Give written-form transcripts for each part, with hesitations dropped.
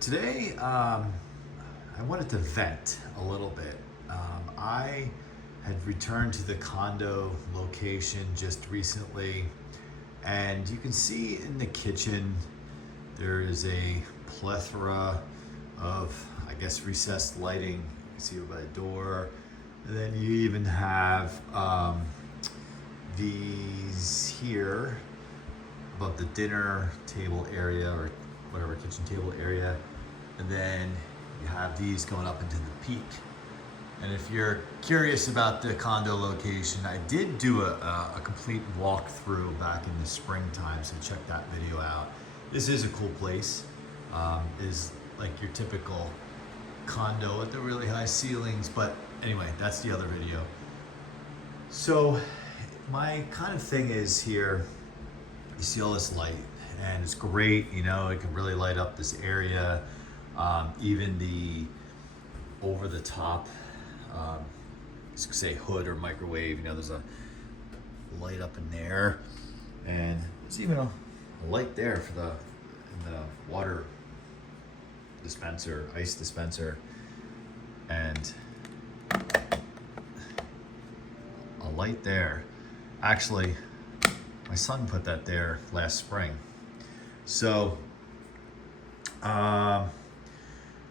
Today, I wanted to vent a little bit. I had returned to the condo location just recently, and you can see in the kitchen there is a plethora of, I guess, recessed lighting. You can see it by the door. And then you even have these here above the dinner table area or whatever kitchen table area. And then you have these going up into the peak. And if you're curious about the condo location, I did do a complete walkthrough back in the springtime, so check that video out. This is a cool place. Is like your typical condo with the really high ceilings, but anyway, that's the other video. So my kind of thing is here, you see all this light and it's great, you know, it can really light up this area. Even the over the top, say hood or microwave, you know, there's a light up in there, and there's even a light there for the water dispenser, ice dispenser, and a light there. Actually, my son put that there last spring. So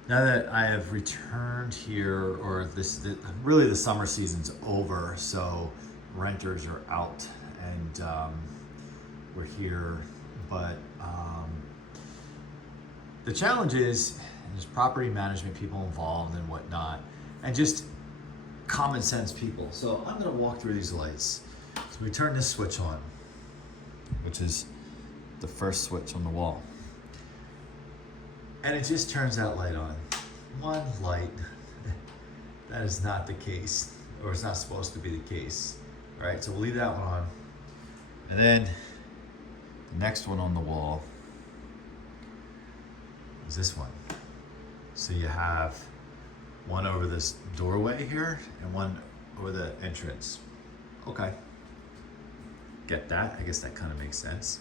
now that I have returned here, or really the summer season's over, so renters are out and we're here. But the challenge is there's property management people involved and whatnot, and just common sense people. So I'm gonna walk through these lights. So we turn this switch on, which is the first switch on the wall. And it just turns that light on. One light. That is not the case, or it's not supposed to be the case. All right, so we'll leave that one on. And then the next one on the wall is this one. So you have one over this doorway here and one over the entrance. Okay, get that? I guess that kind of makes sense.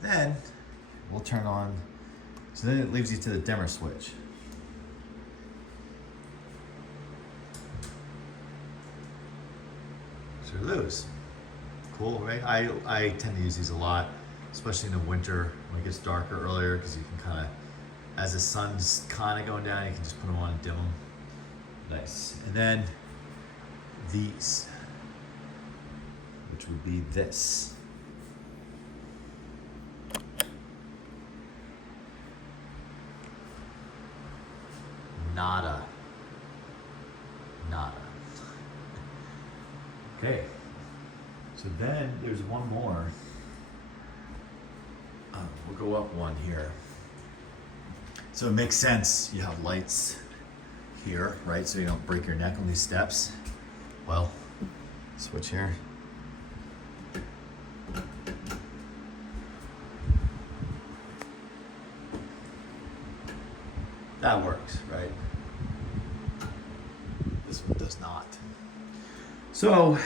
Then we'll turn on, so then it leaves you to the dimmer switch. So those, cool, right? I tend to use these a lot, especially in the winter when it gets darker earlier, because you can kind of, as the sun's kind of going down, you can just put them on and dim them. Nice. And then these, which would be this. Nada. Okay, so then there's one more. We'll go up one here. So it makes sense, you have lights here, right? So you don't break your neck on these steps. Well, switch here. That works, right? This one does not. So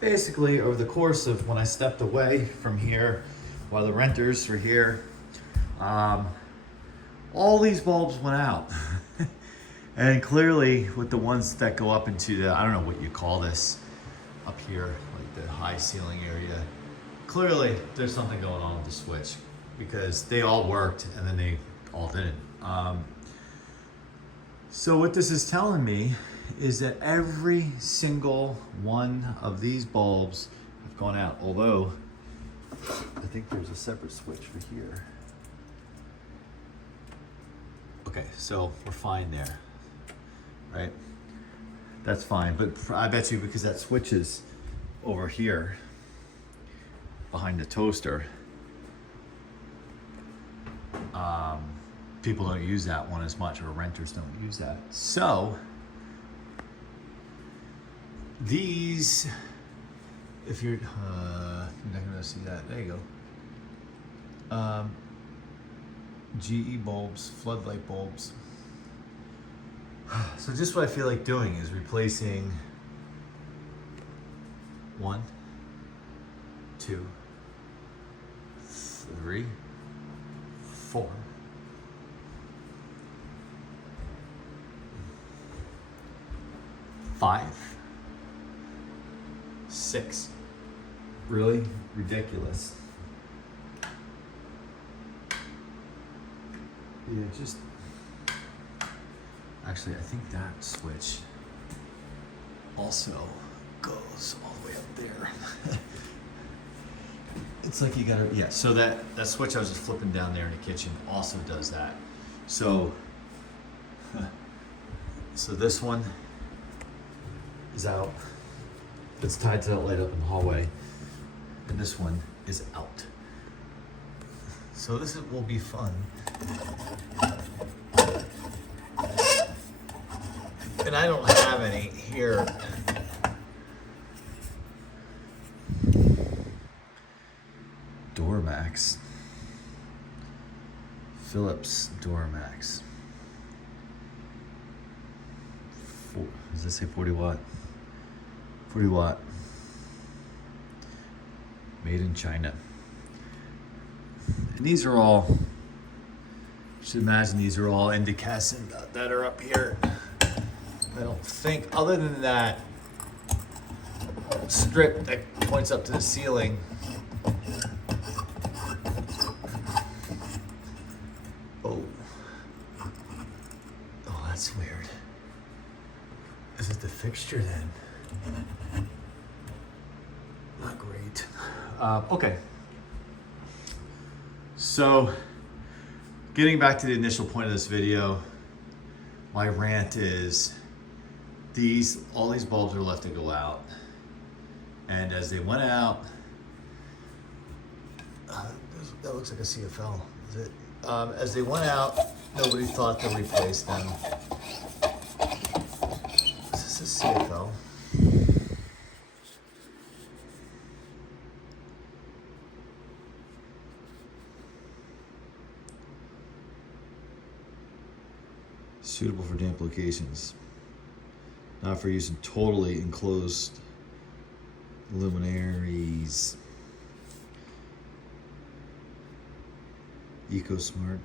basically, over the course of when I stepped away from here, while the renters were here, all these bulbs went out. And clearly with the ones that go up into the, I don't know what you call this, up here, like the high ceiling area, clearly there's something going on with the switch, because they all worked and then they all didn't. So what this is telling me is that every single one of these bulbs have gone out, although I think there's a separate switch for here. Okay, so we're fine there, right? That's fine, but I bet you because that switch is over here behind the toaster, people don't use that one as much, or renters don't use that. So these, if you're not gonna see that, there you go. GE bulbs, floodlight bulbs. So just what I feel like doing is replacing 1, 2, 3, 4, 5, 6. Really ridiculous. Yeah, just actually, I think that switch also goes all the way up there. It's like you gotta, yeah. So that switch I was just flipping down there in the kitchen also does that. So, so this one is out. It's tied to that light up in the hallway, and this one is out. So will be fun. And I don't have any here. Doormax. Philips Doormax. Does this say 40 watt? 40 watt. Made in China. And these are all, you should imagine these are all incandescent that are up here. I don't think, other than that strip that points up to the ceiling, oh, that's weird. Is it the fixture then? Not great. Okay. So, getting back to the initial point of this video, my rant is all these bulbs are left to go out. And as they went out, that looks like a CFL, is it? As they went out, nobody thought to replace them. Is this a CFL? Suitable for damp locations. Not for use in totally enclosed luminaries. EcoSmart.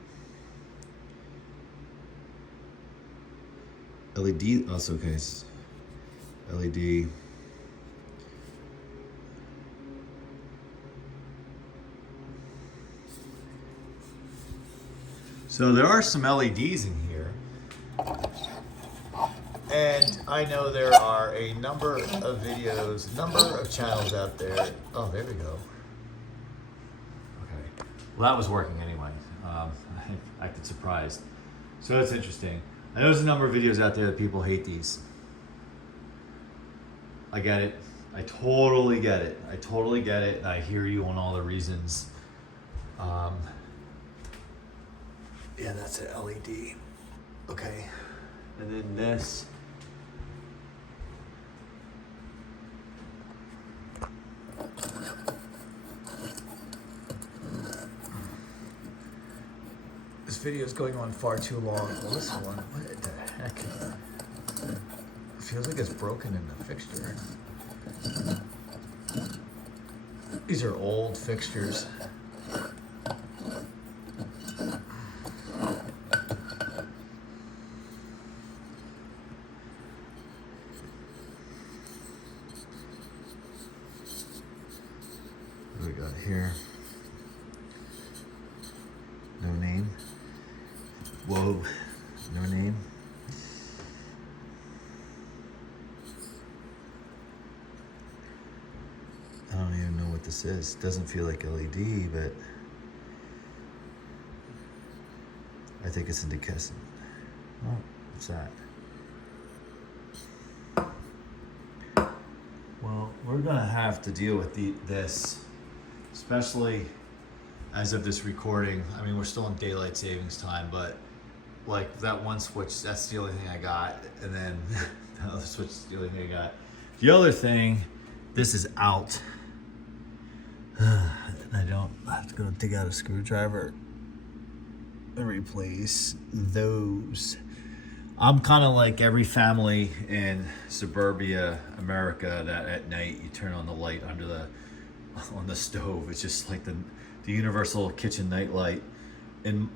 LED, oh, it's okay. It's LED. So there are some LEDs in here. And I know there are a number of videos, number of channels out there. Oh, there we go. Okay. Well, that was working anyway. I acted surprised. So it's interesting. I know there's a number of videos out there that people hate these. I get it. I totally get it. I totally get it. And I hear you on all the reasons. Yeah, that's an LED. Okay. And then this. This video is going on far too long. Well, this one, what the heck? It feels like it's broken in the fixture. These are old fixtures. What do we got here? No name. Whoa, no name. I don't even know what this is. Doesn't feel like LED, but I think it's incandescent. Oh, what's that? Well, we're gonna have to deal with this, especially as of this recording. I mean, we're still in daylight savings time, but like that one switch, that's the only thing I got. And then the other switch is the only thing I got. The other thing, this is out. I have to go dig out a screwdriver and replace those. I'm kind of like every family in suburbia America that at night you turn on the light on the stove. It's just like the universal kitchen night light. And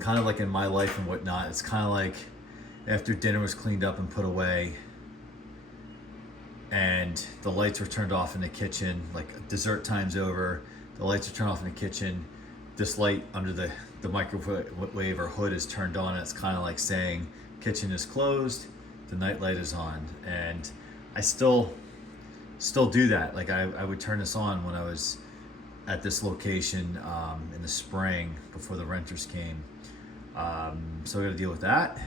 kind of like in my life and whatnot, it's kind of like after dinner was cleaned up and put away, and the lights were turned off in the kitchen, like dessert time's over, the lights are turned off in the kitchen, this light under the microwave or hood is turned on, and it's kind of like saying kitchen is closed, the night light is on. And I still do that. Like I would turn this on when I was at this location in the spring before the renters came. So I got to deal with that.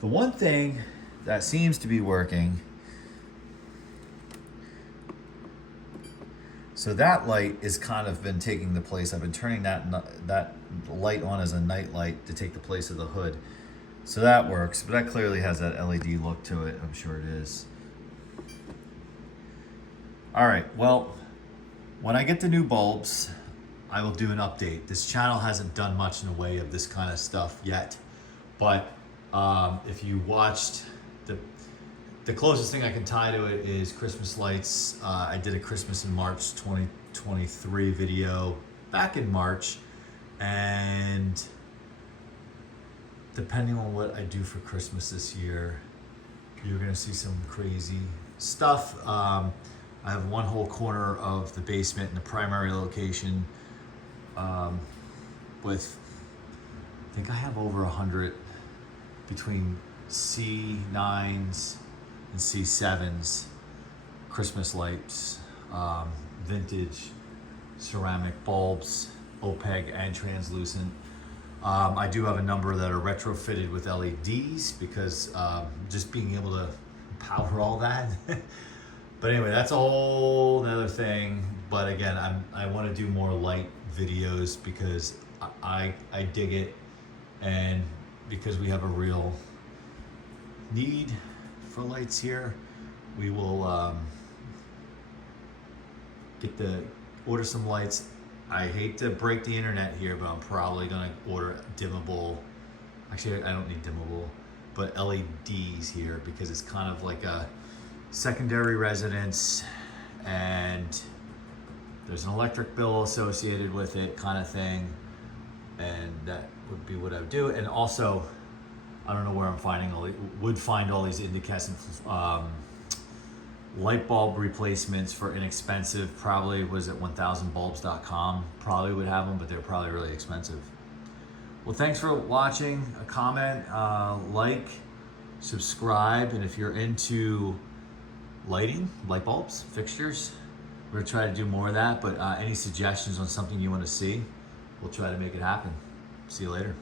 The one thing that seems to be working, so that light is kind of been taking the place. I've been turning that light on as a night light to take the place of the hood. So that works, but that clearly has that LED look to it. I'm sure it is. All right, well, when I get the new bulbs, I will do an update. This channel hasn't done much in the way of this kind of stuff yet, but if you watched the closest thing I can tie to it is Christmas lights. I did a Christmas in March 2023 video back in March, and depending on what I do for Christmas this year, you're gonna see some crazy stuff. I have one whole corner of the basement in the primary location with, I think I have over 100 between C9s and C7s Christmas lights, vintage ceramic bulbs, OPEG and translucent. I do have a number that are retrofitted with LEDs because just being able to power all that. But anyway, that's a whole other thing. But again, I want to do more light videos because I dig it, and because we have a real need for lights here, we will order some lights. I hate to break the internet here, but I'm probably gonna order dimmable. Actually, I don't need dimmable, but LEDs here because it's kind of like a secondary residence, and there's an electric bill associated with it, kind of thing, and that would be what I would do. And also, I don't know where I'm finding would find all these incandescent light bulb replacements for inexpensive. Probably was at 1000bulbs.com. Probably would have them, but they're probably really expensive. Well, thanks for watching. A comment, like, subscribe, and if you're into lighting, light bulbs, fixtures, we're gonna try to do more of that. But any suggestions on something you want to see, we'll try to make it happen. See you later.